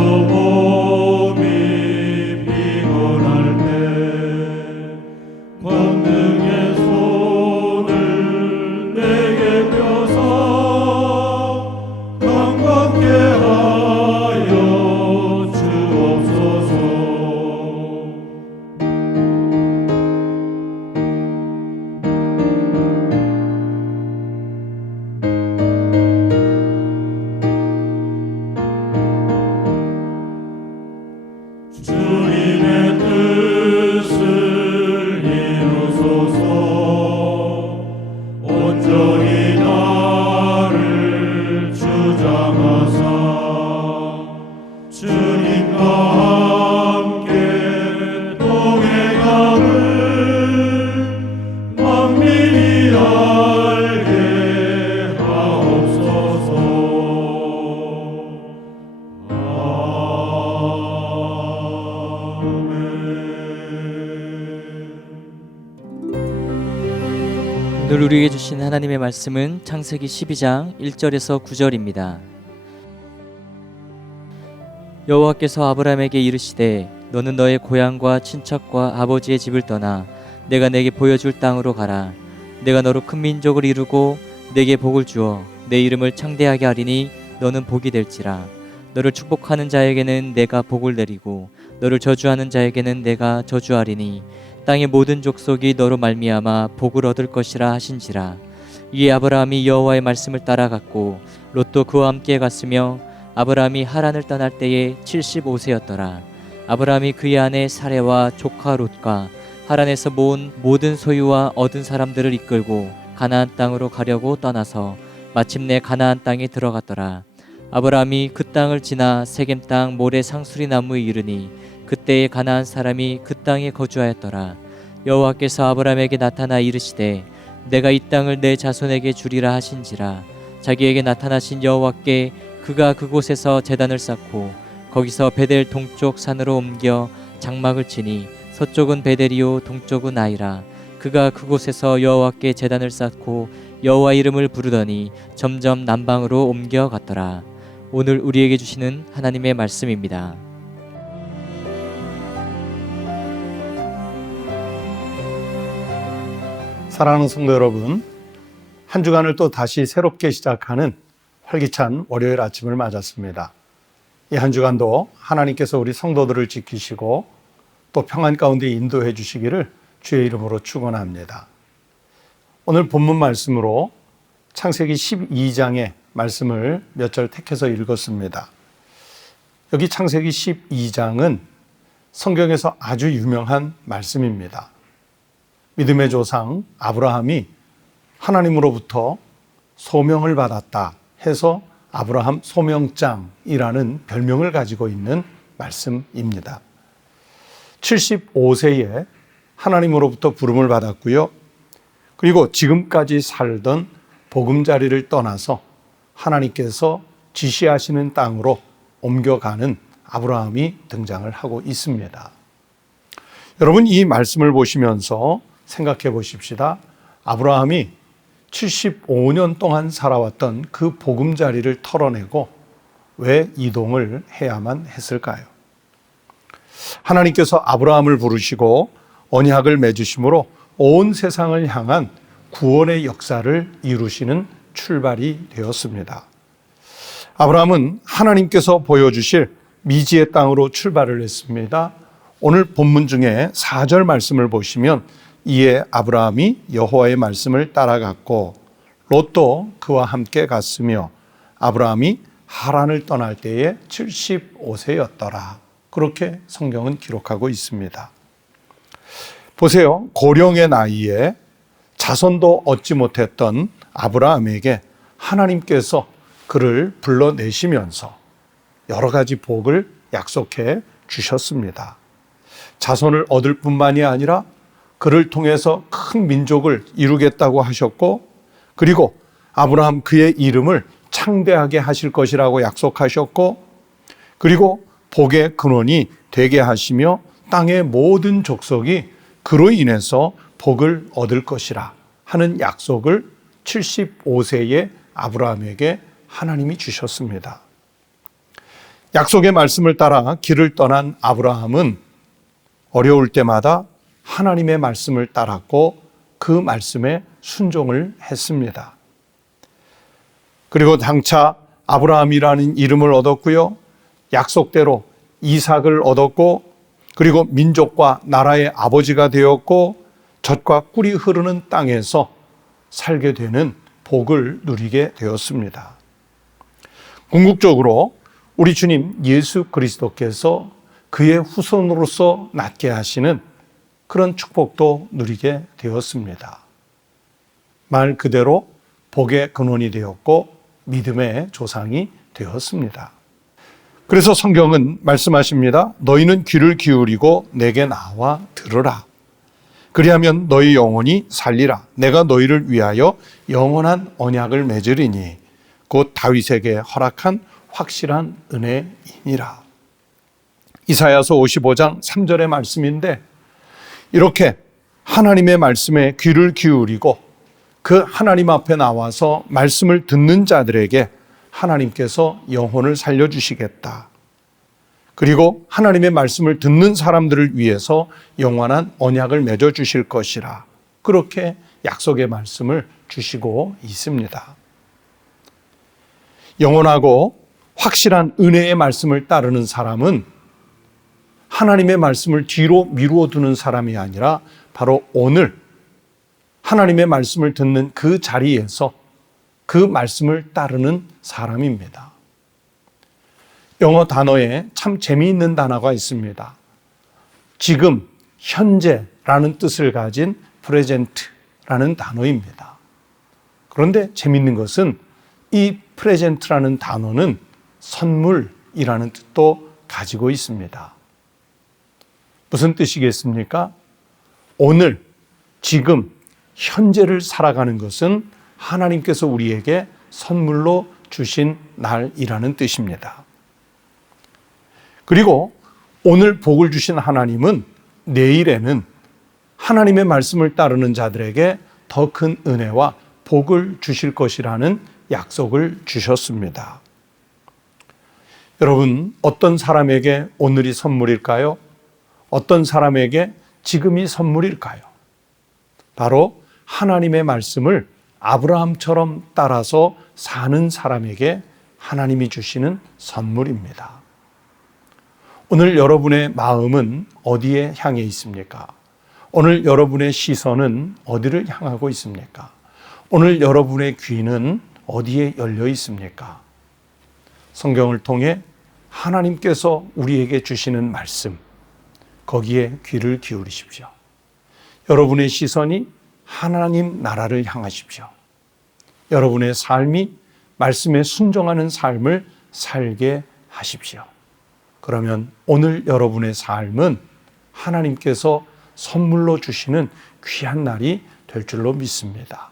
몸이 피곤할 때 권능의 손을 내게 펴서 강건케 하여 주옵소서. 주님의 뜻을 이루소서. 온전히 나를 주장하사 주님과 함께 동행함을 만민이 알게 하옵소서. 오늘 우리에게 주신 하나님의 말씀은 창세기 12장 1절에서 9절입니다. 여호와께서 아브라함에게 이르시되 너는 너의 고향과 친척과 아버지의 집을 떠나 내가 내게 보여줄 땅으로 가라. 내가 너로 큰 민족을 이루고 내게 복을 주어 내 이름을 창대하게 하리니 너는 복이 될지라. 너를 축복하는 자에게는 내가 복을 내리고 너를 저주하는 자에게는 내가 저주하리니 땅의 모든 족속이 너로 말미암아 복을 얻을 것이라 하신지라. 이에 아브라함이 여호와의 말씀을 따라갔고 롯도 그와 함께 갔으며 아브라함이 하란을 떠날 때에 75세였더라. 아브라함이 그의 아내 사레와 조카 롯과 하란에서 모은 모든 소유와 얻은 사람들을 이끌고 가나안 땅으로 가려고 떠나서 마침내 가나안 땅에 들어갔더라. 아브라함이 그 땅을 지나 세겜 땅 모래 상수리 나무에 이르니 그때에 가나안 사람이 그 땅에 거주하였더라. 여호와께서 아브라함에게 나타나 이르시되 내가 이 땅을 내 자손에게 주리라 하신지라. 자기에게 나타나신 여호와께 그가 그곳에서 제단을 쌓고 거기서 베델 동쪽 산으로 옮겨 장막을 치니 서쪽은 베델이요 동쪽은 아이라. 그가 그곳에서 여호와께 제단을 쌓고 여호와 이름을 부르더니 점점 남방으로 옮겨갔더라. 오늘 우리에게 주시는 하나님의 말씀입니다. 사랑하는 성도 여러분, 한 주간을 또 다시 새롭게 시작하는 활기찬 월요일 아침을 맞았습니다. 이 한 주간도 하나님께서 우리 성도들을 지키시고 또 평안 가운데 인도해 주시기를 주의 이름으로 축원합니다. 오늘 본문 말씀으로 창세기 12장의 말씀을 몇 절 택해서 읽었습니다. 여기 창세기 12장은 성경에서 아주 유명한 말씀입니다. 믿음의 조상 아브라함이 하나님으로부터 소명을 받았다 해서 아브라함 소명장이라는 별명을 가지고 있는 말씀입니다. 75세에 하나님으로부터 부름을 받았고요. 그리고 지금까지 살던 보금자리를 떠나서 하나님께서 지시하시는 땅으로 옮겨가는 아브라함이 등장을 하고 있습니다. 여러분, 이 말씀을 보시면서 생각해 보십시다. 아브라함이 75년 동안 살아왔던 그 보금자리를 털어내고 왜 이동을 해야만 했을까요? 하나님께서 아브라함을 부르시고 언약을 맺으심으로 온 세상을 향한 구원의 역사를 이루시는 출발이 되었습니다. 아브라함은 하나님께서 보여주실 미지의 땅으로 출발을 했습니다. 오늘 본문 중에 4절 말씀을 보시면 이에 아브라함이 여호와의 말씀을 따라갔고 롯도 그와 함께 갔으며 아브라함이 하란을 떠날 때에 75세였더라. 그렇게 성경은 기록하고 있습니다. 보세요. 고령의 나이에 자손도 얻지 못했던 아브라함에게 하나님께서 그를 불러내시면서 여러 가지 복을 약속해 주셨습니다. 자손을 얻을 뿐만이 아니라 그를 통해서 큰 민족을 이루겠다고 하셨고, 그리고 아브라함 그의 이름을 창대하게 하실 것이라고 약속하셨고, 그리고 복의 근원이 되게 하시며 땅의 모든 족속이 그로 인해서 복을 얻을 것이라 하는 약속을 75세의 아브라함에게 하나님이 주셨습니다. 약속의 말씀을 따라 길을 떠난 아브라함은 어려울 때마다 하나님의 말씀을 따랐고 그 말씀에 순종을 했습니다. 그리고 장차 아브라함이라는 이름을 얻었고요. 약속대로 이삭을 얻었고, 그리고 민족과 나라의 아버지가 되었고, 젖과 꿀이 흐르는 땅에서 살게 되는 복을 누리게 되었습니다. 궁극적으로 우리 주님 예수 그리스도께서 그의 후손으로서 낫게 하시는 그런 축복도 누리게 되었습니다. 말 그대로 복의 근원이 되었고 믿음의 조상이 되었습니다. 그래서 성경은 말씀하십니다. 너희는 귀를 기울이고 내게 나와 들으라. 그리하면 너희 영혼이 살리라. 내가 너희를 위하여 영원한 언약을 맺으리니 곧 다윗에게 허락한 확실한 은혜이니라. 이사야서 55장 3절의 말씀인데, 이렇게 하나님의 말씀에 귀를 기울이고 그 하나님 앞에 나와서 말씀을 듣는 자들에게 하나님께서 영혼을 살려주시겠다. 그리고 하나님의 말씀을 듣는 사람들을 위해서 영원한 언약을 맺어주실 것이라. 그렇게 약속의 말씀을 주시고 있습니다. 영원하고 확실한 은혜의 말씀을 따르는 사람은 하나님의 말씀을 뒤로 미루어 두는 사람이 아니라 바로 오늘 하나님의 말씀을 듣는 그 자리에서 그 말씀을 따르는 사람입니다. 영어 단어에 참 재미있는 단어가 있습니다. 지금, 현재라는 뜻을 가진 present라는 단어입니다. 그런데 재미있는 것은 이 present라는 단어는 선물이라는 뜻도 가지고 있습니다. 무슨 뜻이겠습니까? 오늘, 지금, 현재를 살아가는 것은 하나님께서 우리에게 선물로 주신 날이라는 뜻입니다. 그리고 오늘 복을 주신 하나님은 내일에는 하나님의 말씀을 따르는 자들에게 더 큰 은혜와 복을 주실 것이라는 약속을 주셨습니다. 여러분, 어떤 사람에게 오늘이 선물일까요? 어떤 사람에게 지금이 선물일까요? 바로 하나님의 말씀을 아브라함처럼 따라서 사는 사람에게 하나님이 주시는 선물입니다. 오늘 여러분의 마음은 어디에 향해 있습니까? 오늘 여러분의 시선은 어디를 향하고 있습니까? 오늘 여러분의 귀는 어디에 열려 있습니까? 성경을 통해 하나님께서 우리에게 주시는 말씀, 거기에 귀를 기울이십시오. 여러분의 시선이 하나님 나라를 향하십시오. 여러분의 삶이 말씀에 순종하는 삶을 살게 하십시오. 그러면 오늘 여러분의 삶은 하나님께서 선물로 주시는 귀한 날이 될 줄로 믿습니다.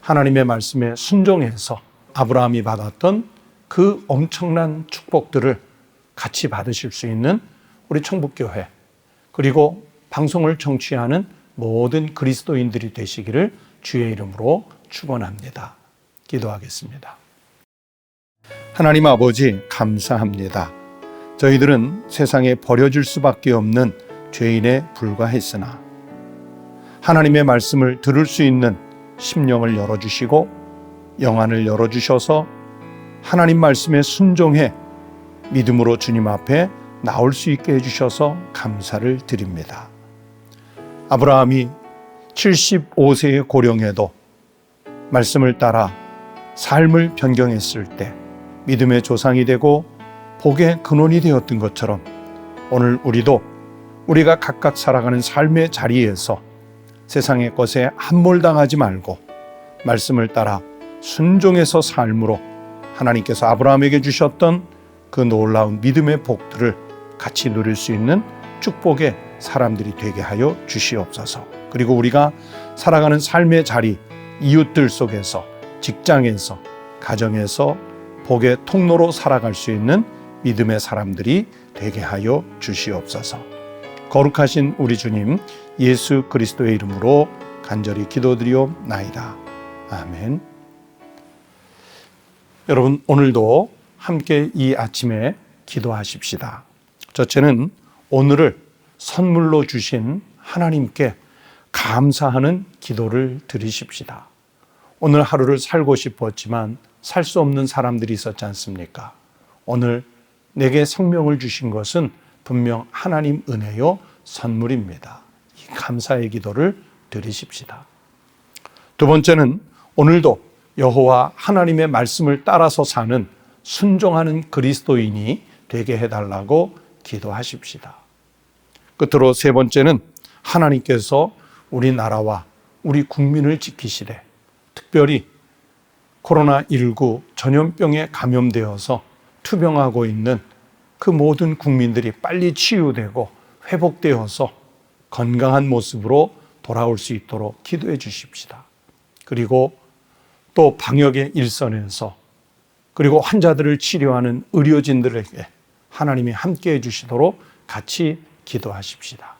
하나님의 말씀에 순종해서 아브라함이 받았던 그 엄청난 축복들을 같이 받으실 수 있는 우리 청북교회, 그리고 방송을 청취하는 모든 그리스도인들이 되시기를 주의 이름으로 축원합니다. 기도하겠습니다. 하나님 아버지, 감사합니다. 저희들은 세상에 버려질 수밖에 없는 죄인에 불과했으나 하나님의 말씀을 들을 수 있는 심령을 열어주시고 영안을 열어주셔서 하나님 말씀에 순종해 믿음으로 주님 앞에 나올 수 있게 해주셔서 감사를 드립니다. 아브라함이 75세의 고령에도 말씀을 따라 삶을 변경했을 때 믿음의 조상이 되고 복의 근원이 되었던 것처럼 오늘 우리가 각각 살아가는 삶의 자리에서 세상의 것에 함몰당하지 말고 말씀을 따라 순종해서 삶으로 하나님께서 아브라함에게 주셨던 그 놀라운 믿음의 복들을 같이 누릴 수 있는 축복의 사람들이 되게 하여 주시옵소서. 그리고 우리가 살아가는 삶의 자리, 이웃들 속에서, 직장에서, 가정에서 복의 통로로 살아갈 수 있는 믿음의 사람들이 되게 하여 주시옵소서. 거룩하신 우리 주님 예수 그리스도의 이름으로 간절히 기도드리옵나이다. 아멘. 여러분, 오늘도 함께 이 아침에 기도하십시다. 첫째는 오늘을 선물로 주신 하나님께 감사하는 기도를 드리십시다. 오늘 하루를 살고 싶었지만 살 수 없는 사람들이 있었지 않습니까? 오늘 내게 생명을 주신 것은 분명 하나님 은혜요 선물입니다. 이 감사의 기도를 드리십시다. 두 번째는 오늘도 여호와 하나님의 말씀을 따라서 사는 순종하는 그리스도인이 되게 해달라고 기도하십시다. 끝으로 세 번째는 하나님께서 우리나라와 우리 국민을 지키시되 특별히 코로나19 전염병에 감염되어서 투병하고 있는 그 모든 국민들이 빨리 치유되고 회복되어서 건강한 모습으로 돌아올 수 있도록 기도해 주십시다. 그리고 또 방역의 일선에서 그리고 환자들을 치료하는 의료진들에게 하나님이 함께해 주시도록 같이 기도하십시다.